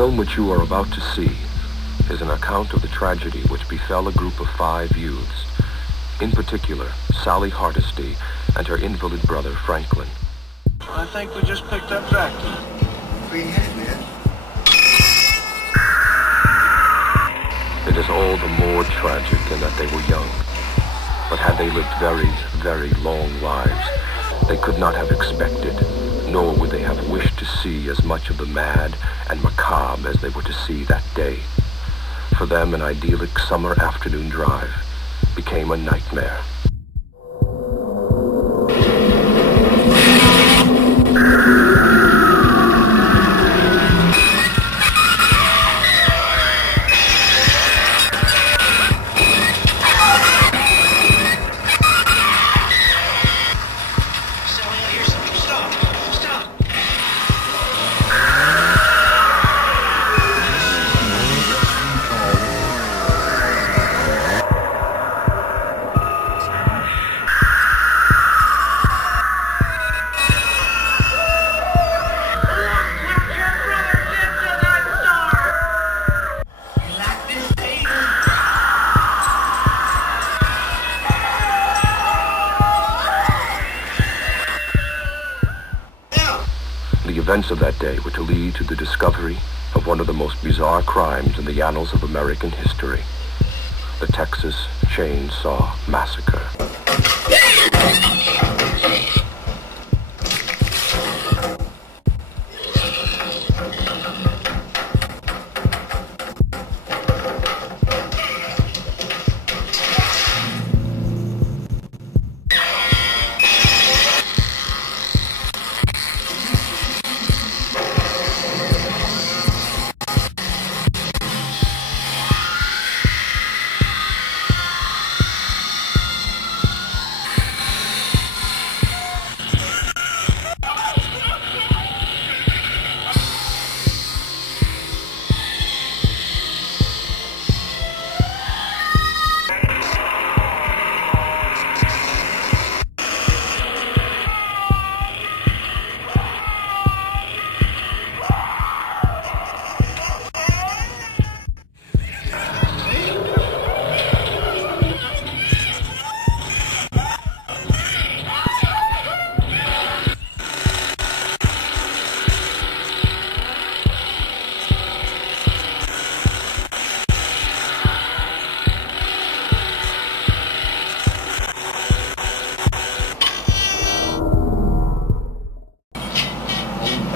film which you are about to see is an account of the tragedy which befell a group of 5 youths, in particular, Sally Hardesty and her invalid brother, Franklin. I think we just picked up tractor. We had it. It is all the more tragic in that they were young. But had they lived very, very long lives, they could not have expected, nor would they have wished to see as much of the mad and macabre as they were to see that day. For them, an idyllic summer afternoon drive became a nightmare. The events of that day were to lead to the discovery of one of the most bizarre crimes in the annals of American history, the Texas Chainsaw Massacre.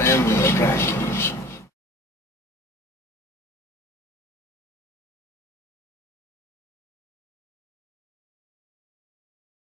Family attraction.